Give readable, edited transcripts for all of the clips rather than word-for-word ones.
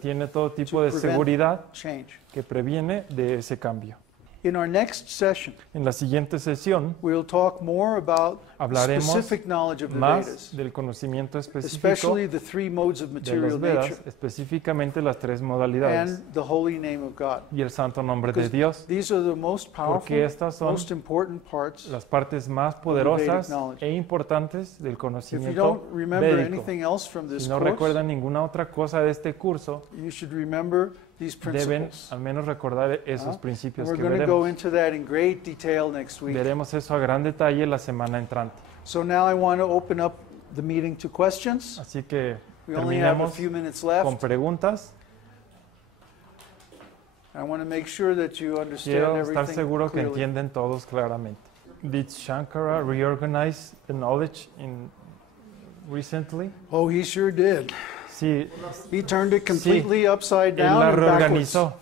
tiene todo tipo de seguridad que previene de ese cambio. In our next session, En la siguiente sesión we'll talk more about hablaremos specific knowledge of the más Vedas, del conocimiento específico especially the three modes of de material los Vedas, nature específicamente las tres modalidades and the holy name of God. y el santo nombre de Because Dios, these are the most powerful, porque estas son most important parts. las partes más poderosas e importantes del If you conocimiento don't remember védico. anything else from this Si no course, recuerdan ninguna otra cosa de este curso, you should remember these deben principles. al menos recordar esos And principios we're que going to go veremos. into that in great detail next week. Veremos eso a gran detalle la semana entrante. So now I want to open up the meeting to questions. Así que We only have a terminemos few minutes con left. preguntas. I want to make sure that you understand Quiero estar everything seguro que clearly. entienden todos claramente. Did Shankara reorganize the knowledge recently? Oh, he sure did. Sí, He turned it completely upside él down la and backwards. reorganizó.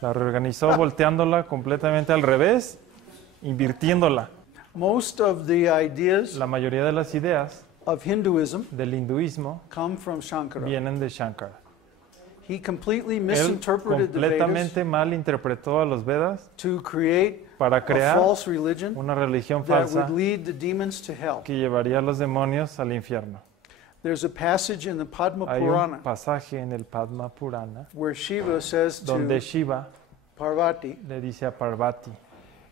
La reorganizó volteándola completamente al revés, invirtiéndola. Most of the ideas La mayoría de las ideas of Hinduism del hinduismo come from Shankara. vienen de Shankara. He completely Él misinterpreted the Vedas completamente mal interpretó a los Vedas to create para a crear false religion una religión that falsa would lead the demons to hell. que llevaría a los demonios al infierno. There's a passage in the Padma Hay un Purana pasaje en el Padma Purana where Shiva says donde to Shiva Parvati, le dice a Parvati: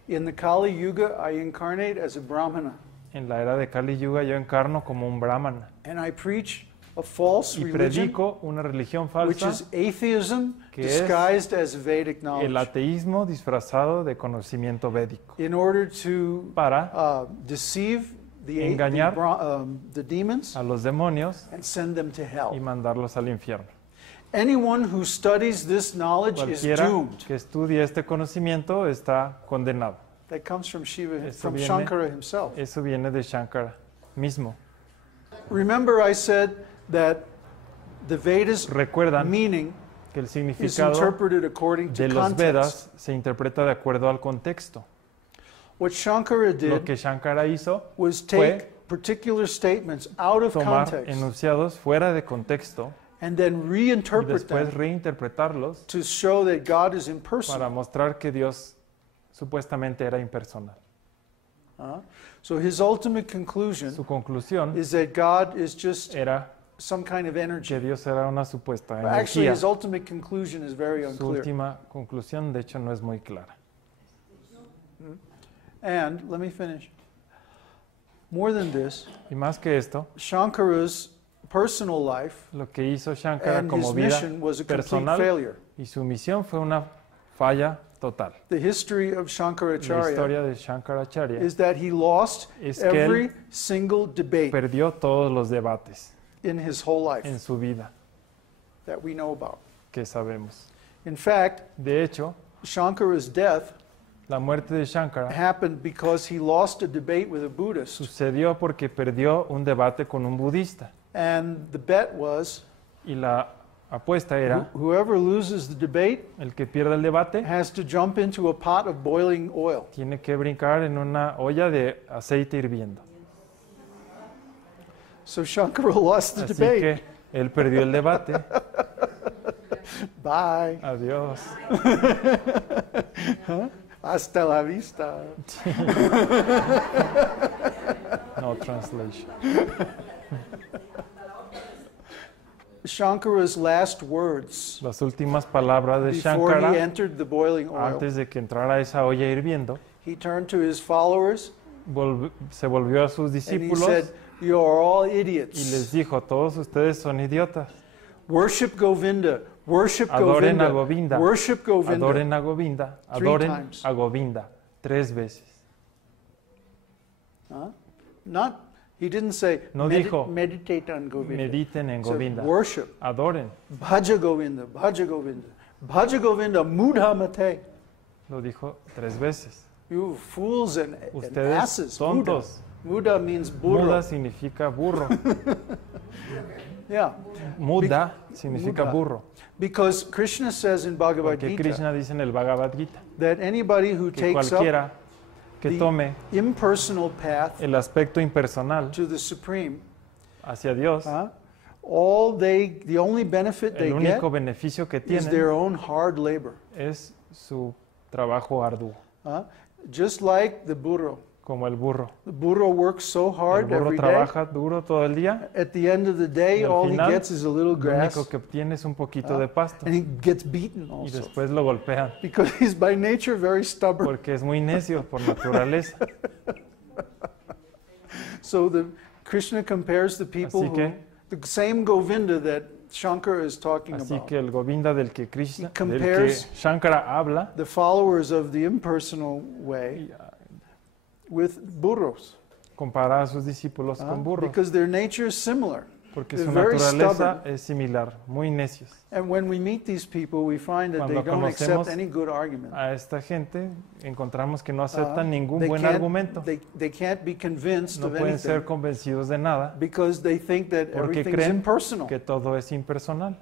in the Kali Yuga I incarnate as a Brahmana en la era de Kali Yuga yo encarno como un brahmana and I preach a false y religion predico una religión which falsa, is atheism que es disguised as Vedic el knowledge ateísmo disfrazado de conocimiento védico, in order to para deceive engañar the demons a los demonios and send them to y hell. mandarlos al infierno. Anyone who studies this knowledge is Cualquiera doomed. que estudie este conocimiento está condenado. That comes from Shiva, Eso from viene- Shankara himself. Eso viene de Shankara mismo. Remember I said that the Vedas Recuerdan meaning que el is significado interpreted according to de los context. Vedas se interpreta de acuerdo al contexto. What Shankara Lo did que Shankara hizo was fue take particular statements out of tomar context enunciados fuera de contexto and then y reinterpret después them reinterpretarlos to show that God is impersonal. para mostrar que Dios supuestamente era impersonal. So his ultimate conclusion Su conclusión is that God is just era some kind of energy. que Dios era una supuesta But actually, energía. his ultimate conclusion is very Su unclear. última conclusión, de hecho, no es muy clara. And let me finish. More than this, Y más que esto, Shankara's personal life lo que hizo Shankara and como his vida mission was a complete personal failure. y su misión fue una falla total. The history of La Shankaracharya historia de Shankaracharya is that he lost es que every él single debate perdió todos los debates in his whole life en su vida that we know about. que sabemos. In fact, De hecho, Shankara's death la muerte de Shankara happened because he lost a debate with a Buddhist. sucedió porque perdió un debate con un budista. And the bet was Y la apuesta era, whoever loses the debate el que pierda el debate has to jump into a pot of boiling oil. tiene que brincar en una olla de aceite hirviendo. So Shankara lost the Así debate. que él perdió el debate. Bye. Adiós. Hasta la vista. No translation. Shankara's last words Las últimas palabras de before he Shankara, entered the boiling oil, antes de que entrara a esa olla hirviendo, he turned to his followers se volvió a sus and he discípulos said, "You are all y les idiots. dijo, todos ustedes son idiotas. Worship Govinda. Worship Adoren a Govinda. Govinda. Worship Govinda." Adoren a Govinda. Three Adoren times. a Govinda. 3 veces. Not. He didn't say No dijo, meditate on Govinda. Mediten en He said, Govinda. worship. Adoren. Bhaja Govinda. Bhaja Govinda. Bhaja Govinda. Mudha mate. Lo dijo 3 veces. You fools and Ustedes asses. tontos. Muda means burro. Muda significa burro. Yeah. Muda significa Muda. burro. Because Krishna says in Bhagavad Porque Gita Krishna dice en el Bhagavad Gita that anybody who que takes up cualquiera que the tome impersonal path el aspecto impersonal to the Supreme hacia Dios the only benefit they El get único beneficio que is their tienen own hard labor. es su trabajo arduo, Just like the burro. como el burro. The burro works so El hard burro every day. trabaja duro todo el día. At the end of the day, Y al all he final, gets is a little Lo grass, único que obtiene es un poquito de pasto and he gets beaten y also después lo golpean because he's by nature very stubborn. porque es muy necio por naturaleza. So Krishna compares the people Así que- who, the same Govinda that Shankara is talking Así about, que el Govinda del que Krishna, He del que compares- Shankara habla, the followers of the impersonal way with burros, compara a sus discípulos con burros, because their nature is similar. porque they're su very naturaleza stubborn. es similar, muy necios. And when we meet these people, we find that they Cuando don't accept conocemos any good argument. A esta gente encontramos que no aceptan ningún They buen can't- argumento. They can't be convinced No of pueden ser anything convencidos de nada because they think that porque everything's creen impersonal. que todo es impersonal.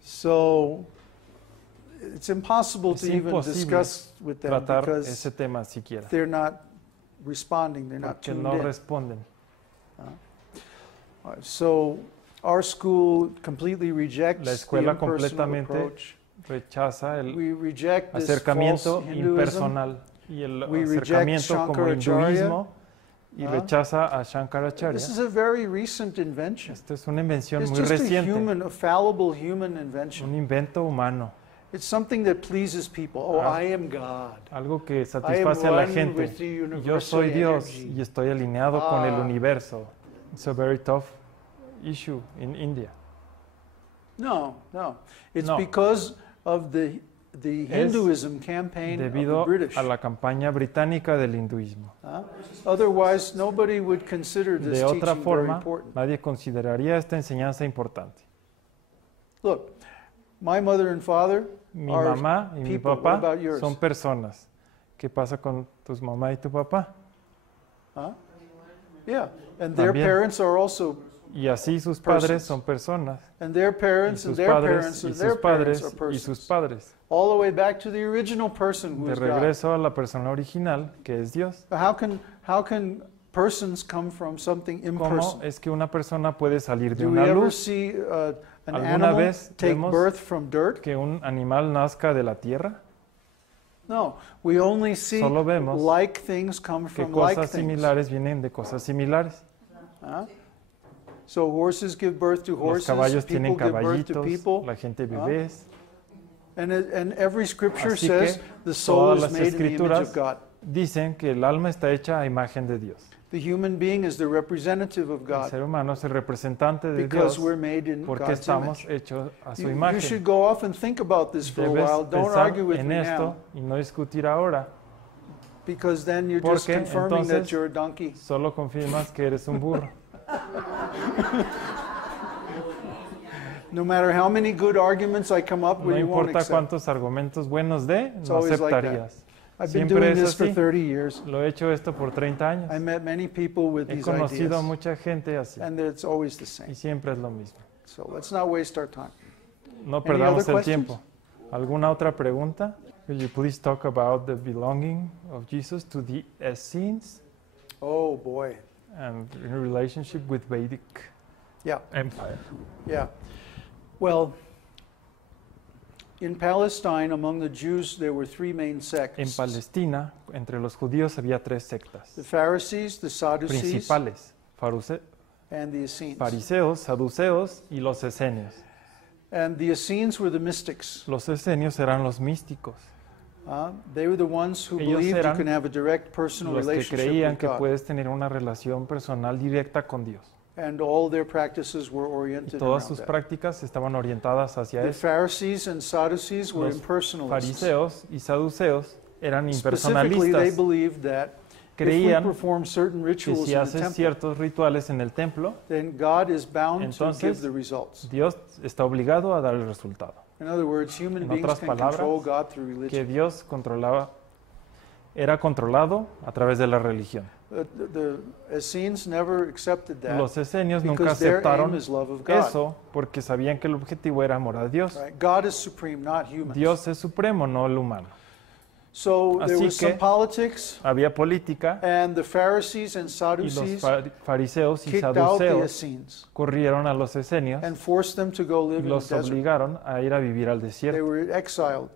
So it's impossible Es to even imposible discuss with them Tratar because ese tema siquiera, they're not responding, they're not porque tuned no in. responden. So our school completely rejects La the escuela impersonal completamente approach. Rechaza el We reject this acercamiento false Hinduism. impersonal y el We reject acercamiento como Shankaracharya. hinduismo y rechaza a Shankaracharya. This is a very recent invention. Esta es una invención It's muy just reciente, a fallible human invention. un invento humano, It's something that pleases people. Oh, I am God. algo que satisface a la one gente. with the Yo universal soy Dios energy. y estoy alineado con el Ah. universo. It's a very tough issue in India. No. It's No. because of the Hinduism campaign of Debido the British. a la campaña británica del hinduismo. Otherwise, nobody would consider this De otra teaching very forma, important. nadie consideraría esta enseñanza importante. Look, my mother and father Mi are mamá y mi people. What papá about yours? son personas. ¿Qué pasa con tus mamá y tu papá? Yeah, and their También. parents are also, Y así sus padres Persons. son personas. and their Y parents and sus their parents padres, y and their sus parents padres, are y sus persons. padres. All the way back to the original person who De is God. regreso a la persona original, que es Dios. How can persons come from something ¿Cómo impersonal? es que una persona puede salir de Do we una ever luz? see an ¿Alguna animal vez take vemos birth from dirt? Que un animal nazca de la tierra? No, we only see Solo vemos like things come Que from like cosas things. similares vienen de cosas similares. So horses give birth to Los horses, caballos people tienen give birth to caballitos, people, la gente bebés. and every scripture Así says que the soul todas is las made in the image escrituras of God. dicen que el alma está hecha a imagen de Dios. The human being is the representative of El God ser humano es el representante de because Dios we're made in porque God's estamos image. hechos a su You imagen. should go off and think about this for a Debes while. Don't pensar argue with en me esto now, y no discutir ahora, because then you're just porque confirming that entonces you're a donkey. solo confirmas que eres un burro. No matter how many good arguments I come up No with, you won't importa accept. cuántos argumentos buenos dé, It's no always like that. aceptarías. I've been Siempre doing es this for así. 30 years. Lo he hecho esto por 30 años. I met many people with He these conocido a ideas, mucha gente así and it's always the same. y siempre es lo mismo. So let's not waste our time. No Any perdamos other el questions? tiempo. ¿Alguna otra pregunta? Will you please talk about the belonging of Jesus to the Essenes Oh boy, and in relationship with Vedic yeah, Empire? yeah. Well, in Palestine, among the Jews, there were three main En sects: Palestina, entre los judíos había tres sectas the Pharisees, the Sadducees, principales: and the Essenes. fariseos, saduceos y los esenios. And the Essenes were the mystics. Los esenios eran los místicos, They were the ones who Ellos believed you eran can have a direct personal los que relationship creían with que God. puedes tener una relación personal directa con Dios. And all their practices were Y oriented todas around sus that. prácticas estaban orientadas hacia The eso. Pharisees and Sadducees were Los impersonalists. fariseos y saduceos eran Specifically, they impersonalistas. believed that if we Creían perform certain que rituals si in the haces temple, ciertos rituales en el templo, then God is bound to Entonces, give the results. Dios está obligado a dar el resultado. In other words, human En beings otras can palabras, control God through Que religion. Dios era controlado a través de la religión. The Essenes never accepted that Los esenios nunca because their aim aceptaron is love of God. eso porque sabían que el objetivo era amor a Dios. Right? God is supreme, not human. Dios es supremo, no el humano. So there Así was some que politics, había política and the Pharisees and y los Sadducees fariseos y kicked out the saduceos Essenes corrieron a los esenios and forced them to go y live in the los desert. obligaron a ir a vivir al They desierto. were exiled,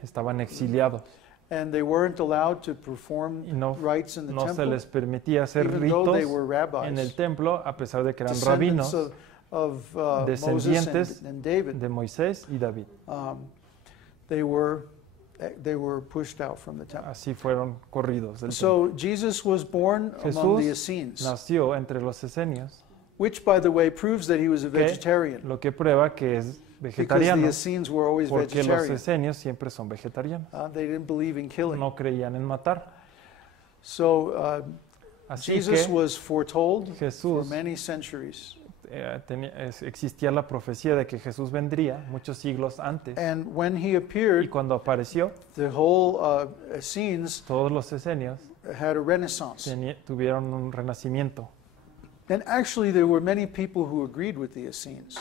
Estaban exiliados and they weren't allowed to perform y no, rites in the no se temple, les permitía hacer even though they ritos were en el rabbis, templo a pesar de que eran descendants rabinos of Moses descendientes and David. de Moisés y David. They were pushed out from the temple. Así fueron corridos del templo. So Jesus was born among the Jesús Essenes, nació entre los esenios, which, by the way, proves that he was a que vegetarian, lo que prueba que es because the vegetariano, Essenes were always porque los vegetarian. esenios siempre son vegetarianos. They didn't believe in killing. No creían en matar. So Así Jesus que was foretold for Jesús, many centuries. existía la profecía de que Jesús vendría muchos siglos antes. And when he Y appeared, cuando apareció, the whole Essenes todos los esenios had a renaissance. tuvieron un renacimiento. And actually, there were many people who agreed with the Essenes.